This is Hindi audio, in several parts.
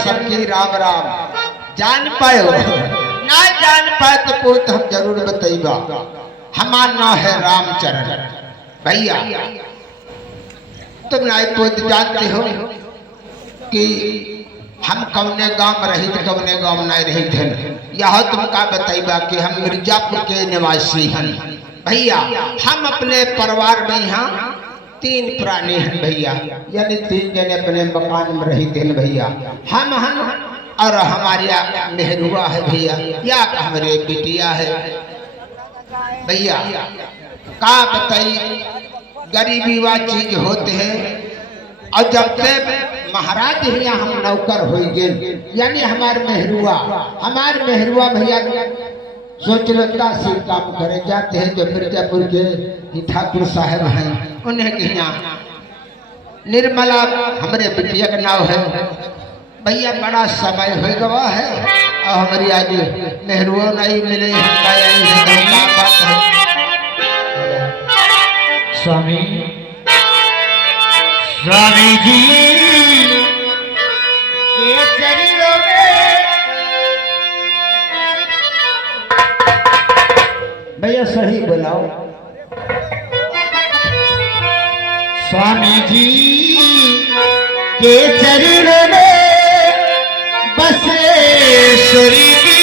सबकी राम राम जान पायो ना जान पाए तो पूत हम जरूर बताइबा। हमार नाम है रामचरण भैया। तुम नाई पूत जानते हो कि हम कौने गांव में रही थे कौने गांव नहीं रही थे। यह तुमका बताइबा कि हम मिर्जापुर के निवासी हैं भैया। हम अपने परिवार में यहाँ 3 प्राणी हैं भैया, यानी 3 जने अपने मकान में रही थे भैया। हम और हमारी मेहरुआ है भैया, या हमारे बिटिया है भैया। का बताई गरीबी वा चीज होते हैं। और जब से महाराज यहाँ हम नौकर हो गए, यानी हमारे मेहरुआ भैया सोच लेता से काम करे जाते हैं। जो मिर्जापुर के ठाकुर साहब हैं उन्हें के यहाँ निर्मला हमारे बिटिया का नाम है भैया। बड़ा समय हो गवा है और हमारी आज मेहरुआ नहीं मिले। स्वामी स्वामी जी के चरणों में भैया सही बुलाओ। स्वामी जी के चरणों में बसवेश्वरी की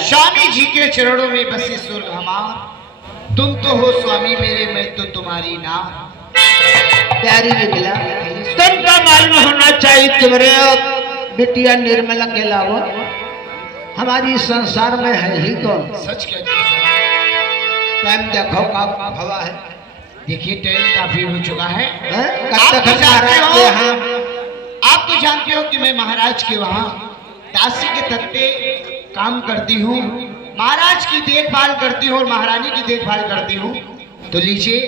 स्वामी जी के चरणों में बसे स्वर्ग हमार। तुम तो हो स्वामी मेरे, मैं तो तुम्हारी नाम। प्यारी बिमला तुमका मालूम होना चाहिए तुम्हारे बिटिया निर्मला के अलावा हमारी संसार में है ही कौन। सच कहते टाइम देखो का हवा है। देखिए टाइम काफी हो चुका है। आप तो जानते हो कि मैं महाराज के वहाँ दासी के तत्ते काम करती हूँ, महाराज की देखभाल करती हूँ और महारानी की देखभाल करती हूँ। तो लीजिए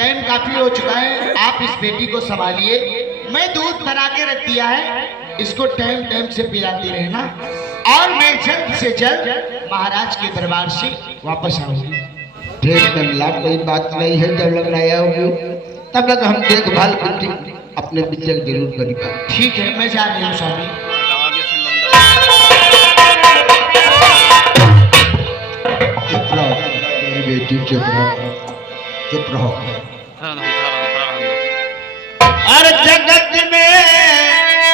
टाइम काफी हो चुका है, आप इस बेटी को संभालिए। मैं दूध बना के रख दिया है, इसको टाइम टाइम से पिलाती रहना, और मैं जल्द से जल्द महाराज के दरबार से वापस आऊंगी। ठीक कमला, कोई बात नहीं है। जब लग रहा होगी तब लग हम देखभाल करते अपने बच्चे जरूर करेगा। ठीक है, मैं जा रही हूँ स्वामी। चुप रहो मेरी बेटी, चुप रहो, चुप रहो। हर जगत में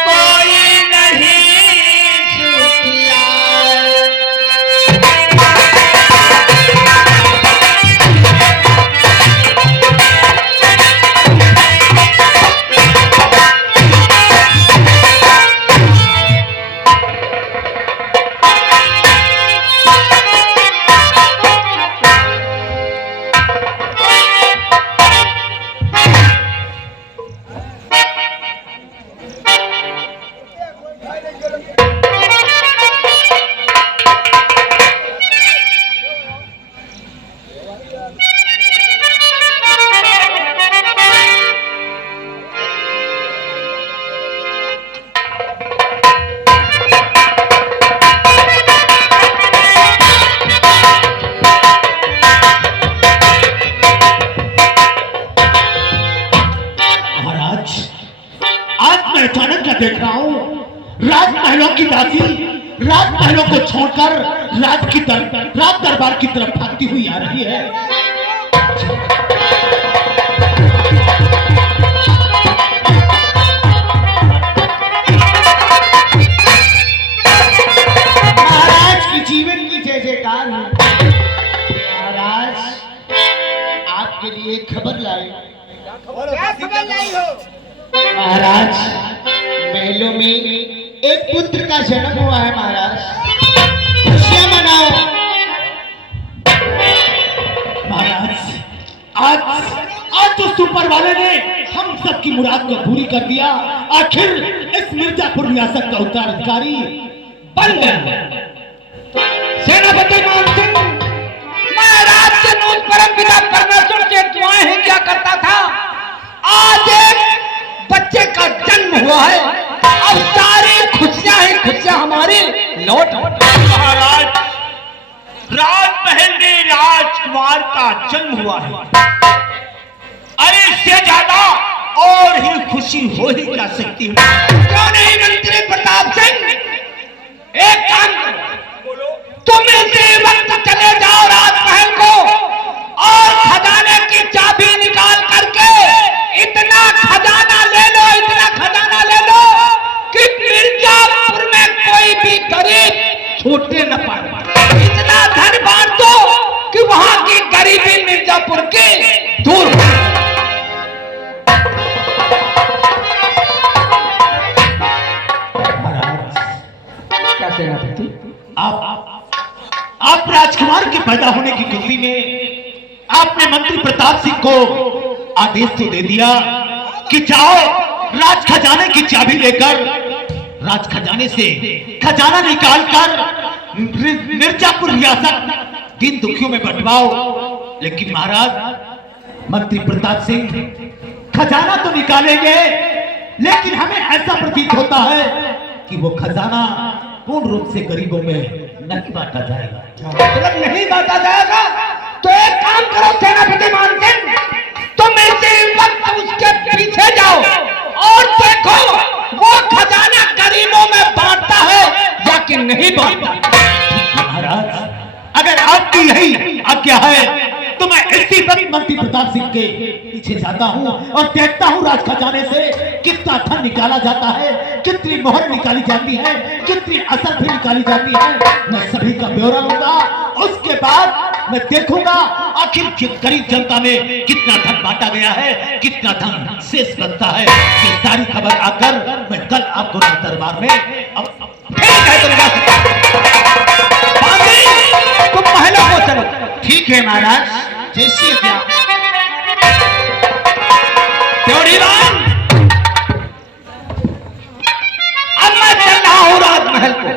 कोई नहीं सुखिया, देख रहा हूँ राजमहलों की दासी राजमहलों को छोड़कर राज दरबार की तरफ भागती हुई आ रही है। महाराज की जीवन की जय जयकार है। महाराज आपके लिए खबर लाई। क्या खबर लाई हो? महाराज महलों में एक पुत्र का जन्म हुआ है। महाराज खुशियां मनाओ। महाराज आज तो ऊपर वाले ने हम सबकी मुराद को पूरी कर दिया। आखिर इस मिर्जापुर रियासत का उत्तराधिकारी बन गया। सेनापति मान सिंह महाराज के नूत परमपिता परमेश्वर से दुआएं ही क्या करता था। आज एक बच्चे का जन्म हुआ है, अब सारी खुशियां ही खुशियां हमारी लौट। महाराज राजमहल में राजकुमार का जन्म हुआ है। अरे इससे ज्यादा और ही खुशी हो ही क्या सकती है। क्यों नहीं मंत्री प्रताप सिंह, एक काम करो, तुम इसी वक्त चले जाओ राजमहल को और खजाने की चाबी निकाल करके इतना खजाना ले लो, इतना खजाना ले लो कि मिर्जापुर में कोई भी गरीब छूटने न पाए। इतना धन बांट दो कि वहां की गरीबी मिर्जापुर की दूर हो। क्या सेनापति, आप राजकुमार के पैदा होने की खुशी में आपने मंत्री प्रताप सिंह को आदेश तो दे दिया कि जाओ राज खजाने की चाबी लेकर राज खजाने से खजाना निकालकर मिर्जापुर रियासत दीन दुखियों में बंटवाओ। लेकिन महाराज मंत्री प्रताप सिंह खजाना तो निकालेंगे, लेकिन हमें ऐसा प्रतीत होता है कि वो खजाना पूर्ण रूप से गरीबों में नहीं बांटा जाएगा। मतलब नहीं बांटा जाएगा तो एक काम करो सेनापति मान सिंह, तुम इसी वक्त उसके पीछे जाओ और देखो वो खजाना गरीबों में बांटता है या कि नहीं बांटता। महाराज अगर आपकी यही आज्ञा है तो मैं इसी वक्त मंत्री प्रताप सिंह के पीछे जाता हूँ और देखता हूँ राज खजाने से कितना धन निकाला जाता है, कितनी मोहर निकाली जाती है, कितनी असर निकाली जाती है। मैं सभी का ब्यौरा लूंगा, उसके बाद मैं देखूंगा आखिर गरीब जनता में कितना धन बांटा गया है, कितना धन शेष बनता है। ये सारी खबर आकर मैं कल आपको दरबार में ठीक है, तुम जा सकते हो। तुम महलों को चलो। ठीक है महाराज, जैसी क्या त्योरीवान, अब मैं चल रहा हूँ राजमहल को।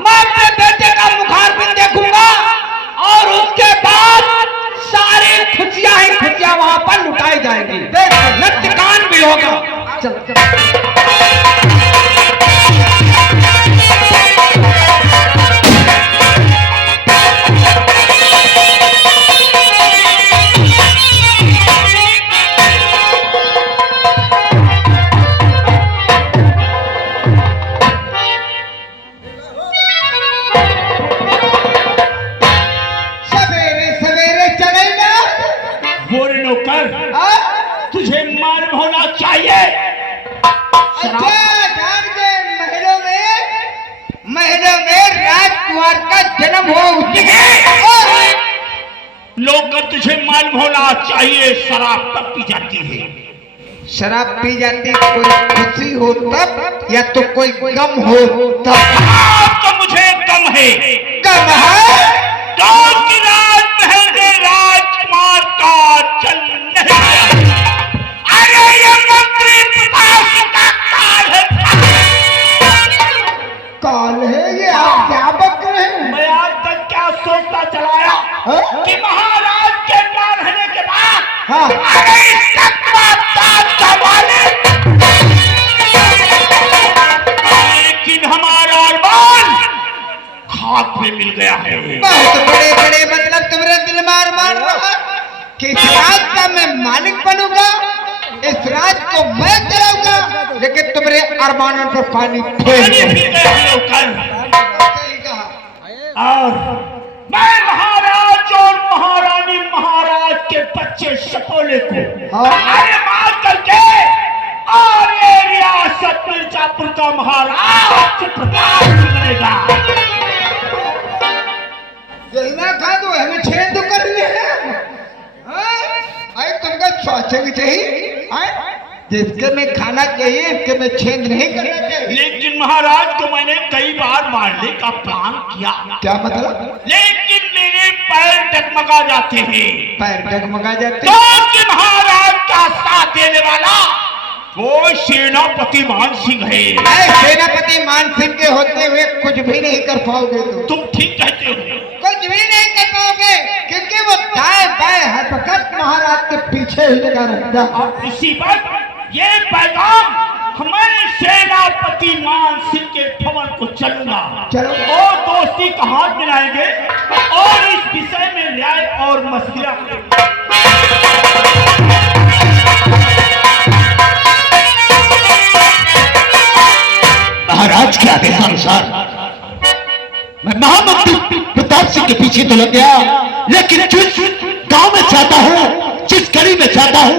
मैं अपने बेटे का मुखारबिन देखूंगा और उसके बाद सारी खुशियां ही खुशियां वहां पर लुटाई सवेरे सवेरे चलेगा। बोल नौकर, हाँ? तुझे मालूम होना चाहिए अच्छा, जान के महलों में राजकुमार का जन्म हो नौकर, तुझे मालूम होना चाहिए शराब कब पी जाती है। शराब पी जाती कोई खुशी हो तब, या तो कोई गम हो तब। तो मुझे गम है, गम है क्योंकि राजमहल में राजकुमार का जन्म नहीं हुआ। अरे ये मंत्री प्रताप का काल है। काल है ये, आप क्या बक रहे हैं? मैं आज तक क्या सोचता चलाया हाँ? कि महाराज के ना रहने के बाद हाँ। अरे इस तत्वावधान का मालिक, लेकिन हमारा अरमान खाक में मिल गया है। बहुत बड़े बड़े मतलब तुम्हारे दिल मार मार रहा कि इस राज का मैं मालिक बनूंगा, इस राज को मैं चलाऊंगा, लेकिन तुम्हारे अरमानों पर पानी फेर पानी दूंगा। पी गए नौकर। सही कहा। और मैं महाराज और महारानी महाराज के बच्चे सपोले को हाँ। अरे मार करके और ये रियासत मिर्जापुर का महाराज प्रताप बनेगा। यही ना खा दो, हमें छेद तो कर लिए हैं। अरे तुमका सोचेंगे चाहिए, जिसके में खाना चाहिए इसके में छेद नहीं करना चाहिए। लेकिन महाराज को मैंने कई बार मारने का प्लान किया, क्या मतलब? लेकिन मेरे पैर डगमगा जाते हैं। पैर डगमगा जाते। क्योंकि महाराज का साथ देने वाला वो सेनापति मान सिंह है। सेनापति मान सिंह के होते हुए कुछ भी नहीं कर पाओगे तुम ठीक कहते हो। कुछ भी नहीं कर पाओगे, क्योंकि वो दाएं बाएं हर वक्त महाराज के पीछे ही लगा रहता है। और इसी पर ये पैगाम हमारे सेनापति मान सिंह के भवन को चलूंगा। चलो। और दोस्ती का हाथ मिलाएंगे और इस विषय में न्याय और मशविरा महाराज के आदेशानुसार मैं महामंत्री प्रताप सिंह के पीछे तो लग गया, लेकिन जिस गांव में चाहता हूं, जिस गली में चाहता हूं,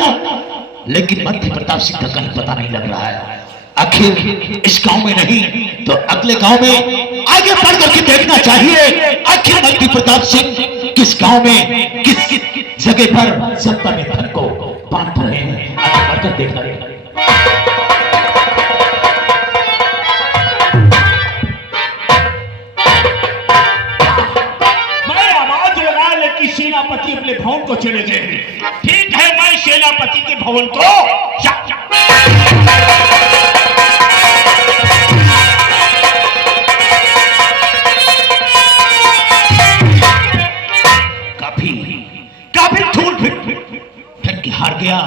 लेकिन मंत्री प्रताप सिंह का कहीं पता नहीं लग रहा है। आखिर इस गांव में नहीं तो अगले गांव में आगे बढ़ करके देखना चाहिए। आखिर मंत्री प्रताप सिंह किस गांव में, किस जगह पर सत्ता में धन को बांट रहे हैं, आगे बढ़कर देखना रहेगा। सेनापति अपने भवन को चले गए। ठीक है, मैं सेनापति के भवन को काफी धूल फेंक के हार गया,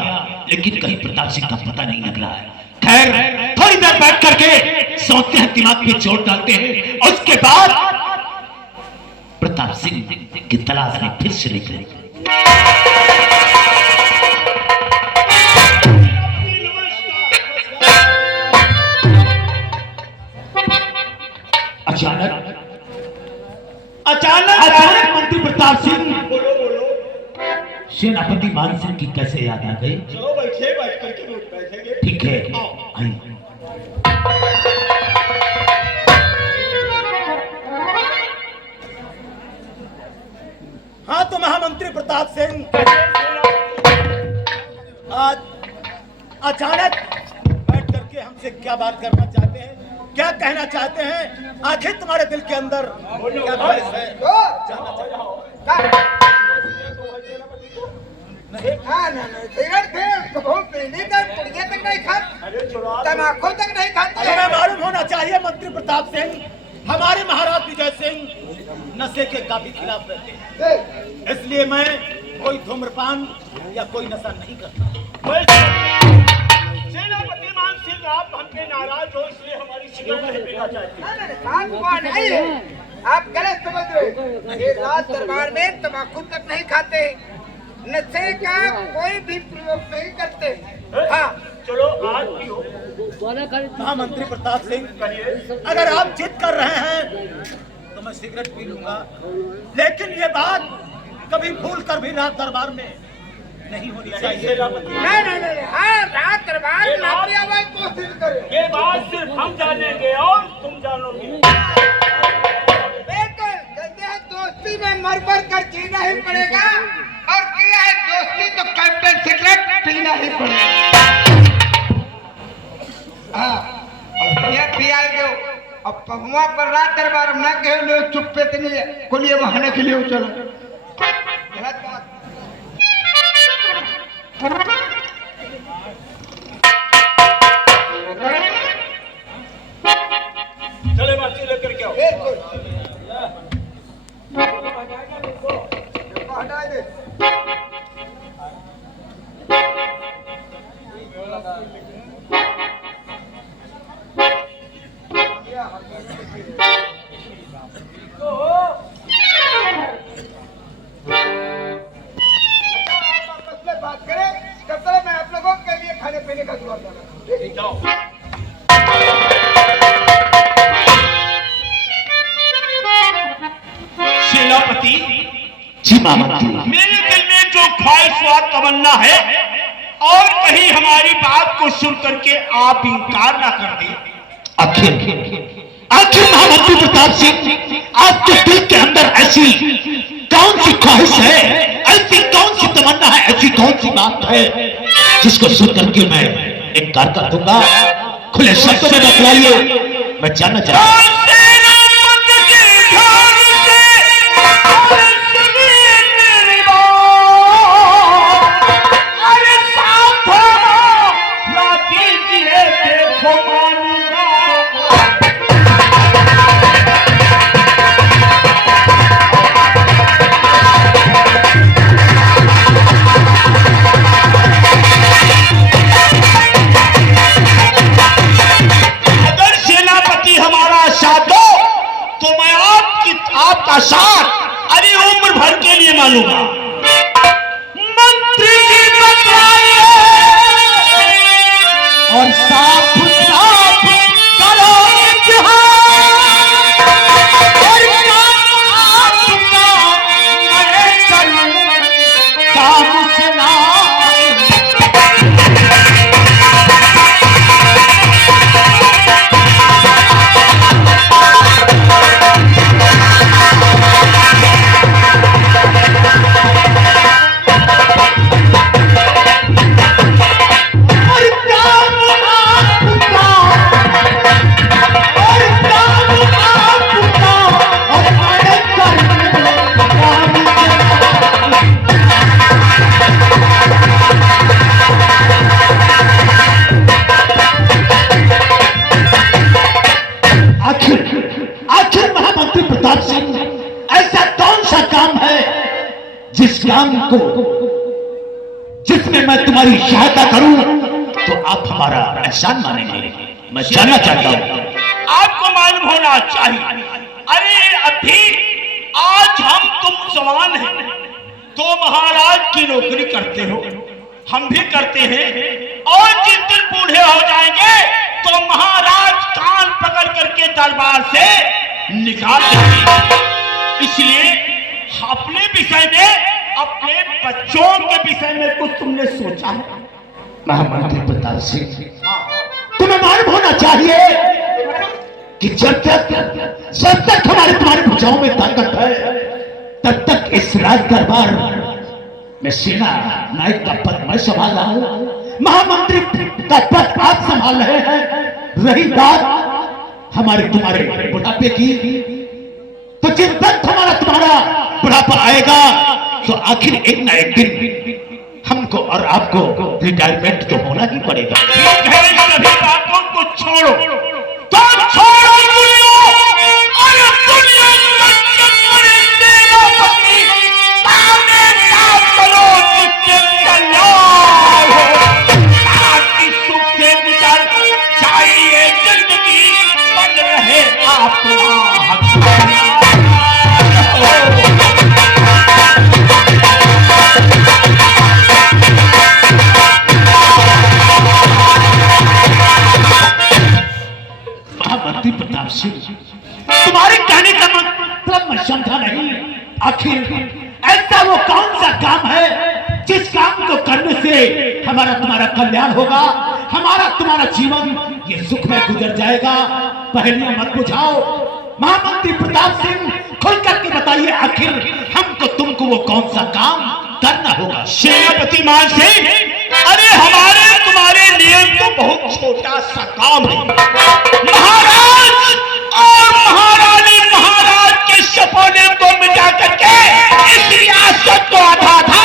लेकिन कहीं प्रताप सिंह का पता नहीं लग रहा है। खैर, थोड़ी देर बैठ करके सोचते हैं, दिमाग पे चोट डालते हैं, उसके बाद प्रताप सिंह की तलाश में फिर से निकले। अचानक मंत्री प्रताप सिंह सेनापति मान सिंह की कैसे याद आ गई? चलो बैठिए, बैठ करके बैठेंगे। ठीक है, आइए। हाँ, तो महामंत्री प्रताप सिंह आज अचानक बैठ करके हमसे क्या बात करना चाहते हैं, क्या कहना चाहते हैं? आखिर तुम्हारे दिल के अंदर क्या ख्वाहिश है? जानना चाहते हो? तम्बाकू तक नहीं खाते। हमें मालूम होना चाहिए मंत्री प्रताप सिंह हमारे महाराज विजय सिंह नशे के काफी खिलाफ रहते हैं, इसलिए मैं कोई धूम्रपान या कोई नशा नहीं करता। सेनापति मान बात हुआ नहीं है, आप गलत समझ रहे हो। ये राज दरबार में तम्बाकू तक नहीं खाते, नशे का कोई भी प्रयोग नहीं करते। हाँ चलो आज भी हो। महामंत्री प्रताप सिंह, अगर आप जिद कर रहे हैं तो मैं सिगरेट पी लूंगा, लेकिन ये बात कभी भूल कर भी राज दरबार में नहीं होनी चाहिए। नहीं, हाँ राज दरबार में अपनी आवाज कोशिश करें। ये बात सिर्फ हम जानेंगे और तुम जानोगे। बिल्कुल, कहते हैं दोस्ती में मर कर जीना ही पड़ेगा, और किया है दोस्ती तो कैप्टन सिगरेट पीना ही पड़ेगा। हाँ, और ये पिया गयो। अब पहुआ पर रात दरबार में ना गए लो चुप्पे तो नहीं कोलिए बहाने के लिए चलो। गलत बात। चले बच्चे लेकर के आओ। बिल्कुल। हटा दे। बात करें तब तक मैं आप लोगों के लिए खाने पीने का जुगाड़ करूंगा। जाओ। सेनापति जी महामंत्री, मेरे दिल में जो ख्वाहिश व तमन्ना है, और कहीं हमारी बात को सुन करके आप इनकार ना कर दे। आखिर महामंत्री प्रताप सिंह, आपके दिल के अंदर ऐसी कौन सी ख्वाहिश है, ऐसी कौन सी तमन्ना है, ऐसी कौन सी बात है जिसको सुन करके मैं इनकार कर दूंगा? खुले शब्दों में बतलाइए, मैं जानना चाहता हूं। आपका साथ अरे उम्र भर के लिए मानूंगा। मंत्री जी बताइए और साफ साफ करो इतिहास, और आपका मैं चलूं काम से ना। आखिर महामंत्री प्रताप सिंह, ऐसा कौन सा काम है जिस काम को जिसमें मैं तुम्हारी सहायता करूं तो आप हमारा एहसान मानेंगे? मैं जानना चाहता हूं। आपको मालूम होना चाहिए, अरे अभी आज हम तुम जवान हैं तो महाराज की नौकरी करते हो, हम भी करते हैं, और जिस दिन बूढ़े हो जाएंगे तो महाराज कान पकड़ करके दरबार से निकाल देंगे। इसलिए अपने विषय में, अपने बच्चों के विषय में कुछ तुमने सोचा है? महामंत्री प्रताप सिंह, तुम्हें मालूम होना चाहिए कि जब तक हमारे तुम्हारी भुजाओं में ताकत है, तब तक इस राज दरबार में सेना नायक का पद मैं संभाल रहा हूं, महामंत्री का पद आप संभाल रहे हैं। रही बात हमारे तुम्हारे बुढ़ापे की, तो जिस वक्त हमारा तुम्हारा बुढ़ापा आएगा तो आखिर एक ना एक दिन हमको और आपको रिटायरमेंट तो होना ही पड़ेगा। ठीक है, सभी बातों को छोड़ो, तो छोड़ो दुनिया, अरे दुनिया सामने साफ करो जिससे कल्याण हो, ताकि सुख से गुजर चाहिए जिंदगी आखिर ऐसा वो कौन सा काम है जिस काम को करने से हमारा तुम्हारा कल्याण होगा, हमारा तुम्हारा जीवन ये सुख में गुजर जाएगा? पहले मत बुझाओ। महामंत्री प्रताप सिंह, खुल करके बताइए, आखिर हमको तुमको वो कौन सा काम करना होगा? सेनापति मान सिंह, अरे हमारे तुम्हारे लिए तो बहुत छोटा सा काम है। महाराज और महारानी महाराज के सपने को मिटा करके इस रियासत को आधा था।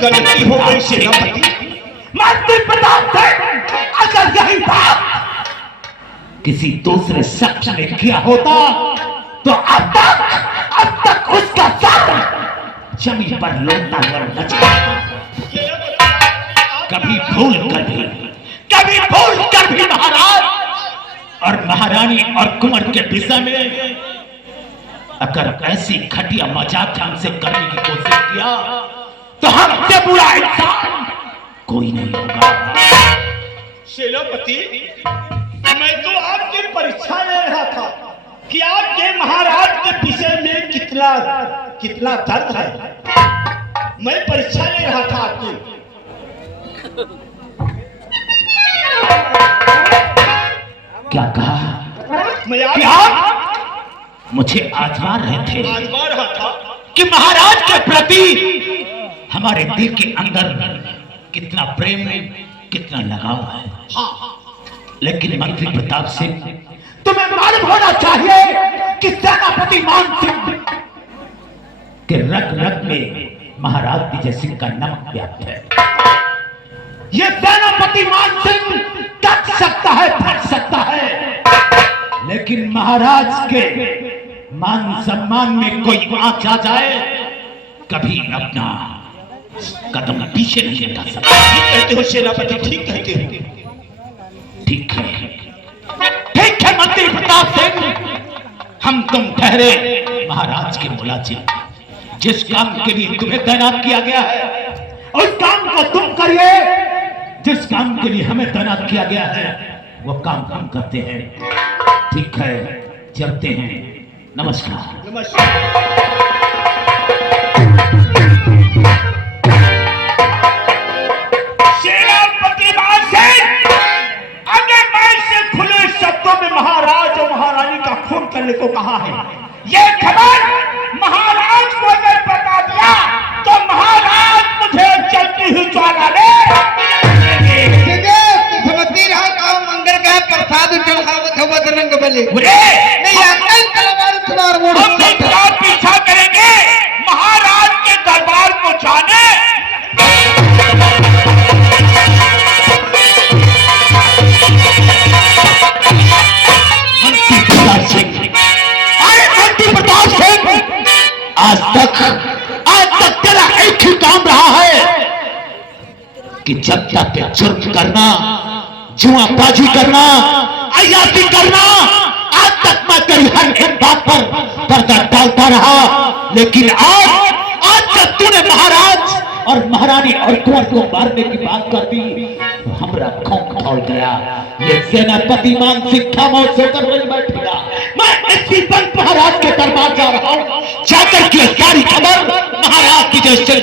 गलती हो गई सेनापति। मंत्री प्रताप सिंह, अगर यही बात किसी दूसरे शख्स ने किया होता तो अब तक उसका सर जमीन पर लोटता हुआ नचता। कभी भूल कर भी महाराज और महारानी और कुंवर के विषय में अगर ऐसी घटिया मजाक हमसे करने की कोशिश किया तो हमसे बुरा इंसान कोई नहीं होगा। सेनापति, मैं तो आपकी परीक्षा ले रहा था कि आपके महाराज के विषय में कितना दर्द है। मैं परीक्षा ले रहा था आपकी। क्या कहा? मैं आप मुझे आजमा रहे थे आजमा रहा था कि महाराज के प्रति हमारे दिल के अंदर कितना प्रेम है, कितना लगाव है। लेकिन मंत्री प्रताप सिंह, तुम्हें मालूम होना चाहिए कि सेनापति मान सिंह के रग रग में महाराज विजय सिंह का नमक व्याप्त है। ये सेनापति मान सिंह तक सकता है, फट सकता है, लेकिन महाराज के मान सम्मान में कोई आंच आ जाए, कभी अपना कदम पीछे नहीं हटा सकता। ठीक कहते हो सेनापति, ठीक कहते हो। ठीक है मंत्री प्रताप सिंह, हम तुम ठहरे महाराज के मुलाजिम। जिस काम के लिए तुम्हें तैनात किया गया है उस काम को तुम करिए, जिस काम के लिए हमें तैनात किया गया है वो काम हम करते हैं। ठीक है, चलते हैं। नमस्कार। सेनापति मान सिंह, अगर मैं इससे खुले शब्दों में महाराज और महारानी का खून करने को कहा है, ये खबर महाराज को अगर बता दिया तो महाराज मुझे चलती हुई ज्वाला ले समझती रहा गाँव मंगल का प्रसाद चढ़ावत हो बजरंग बली। नहीं अकल तलवार तुम्हार मोड़ हम क्या पीछा करेंगे महाराज के दरबार को जाने। मंत्री प्रताप सिंह, आज तक तेरा एक ही काम रहा है कि जब तक जुर्म करना, जुआबाजी करना, अयाती करना, आज तक मैं तेरी हर एक बात पर पर्दा डालता रहा। लेकिन आज जब तूने महाराज और महारानी और कुंवर को मारने की बात कर दी तो हमरा खौफ खौल गया। ये सेनापति मान सिंह खामोश होकर नहीं बैठेगा। मैं इसी बंद महाराज के दरबार जा रहा हूँ, जाकर की सारी खबर महाराज की जैसे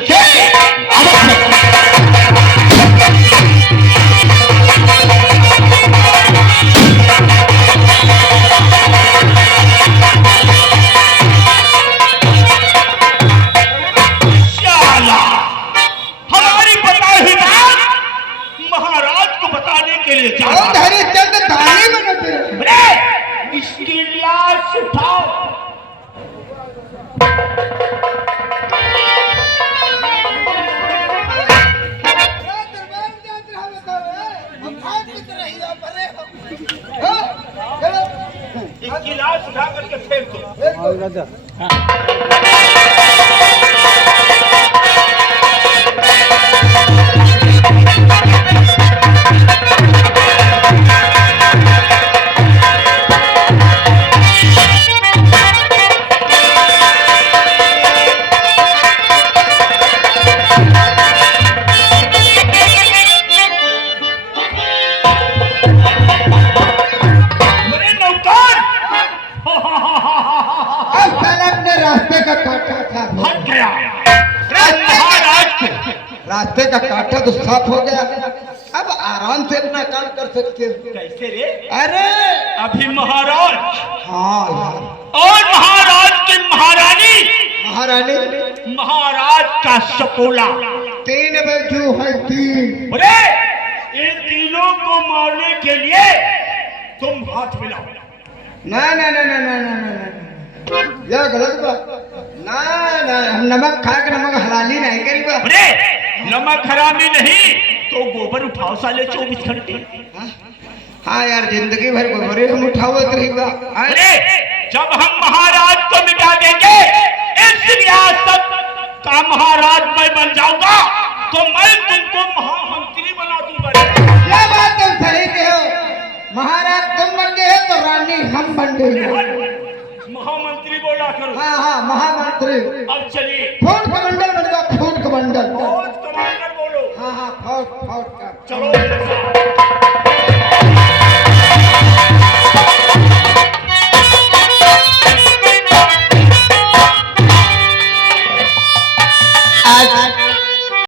महाराज को बताने के लिए हरिश्चंद्र धानी बनते इसकी लाश उठाओ। इसकी लाश उठा करके फेंक दो। रास्ते का कांटा तो साफ हो गया, अब आराम से अपना काम कर सकते हो। कैसे रे? अरे अभी महाराज हाँ यार, और महाराज की महारानी, महारानी महाराज का सपोला, 3 बाजू है 3। अरे इन तीनों को मारने के लिए तुम हाथ मिलाओ। ना ना ना ना ना ना ना, यह गलत बात। ना ना, हम नमक खा के नमक हलाली नहीं करी बा। अरे नमक हरामी नहीं तो गोबर उठाओ साले 24 घंटे। हाँ यार, जिंदगी भर गोबरे हम उठावत रही बा। अरे जब हम महाराज को मिटा देंगे, इस रियासत का महाराज मैं बन जाऊंगा, तो मैं तुमको महामंत्री बना दूंगा। यह बात तुम सही कहो, महाराज तुम बन गए तो रानी हम बन गए। महामंत्री बोला करो। हाँ हाँ, महामंत्री। अब चलिए फौज कमांडर बन गया, फौज कमांडर। फौज कमांडर बोलो। हाँ हाँ, फौज का। चलो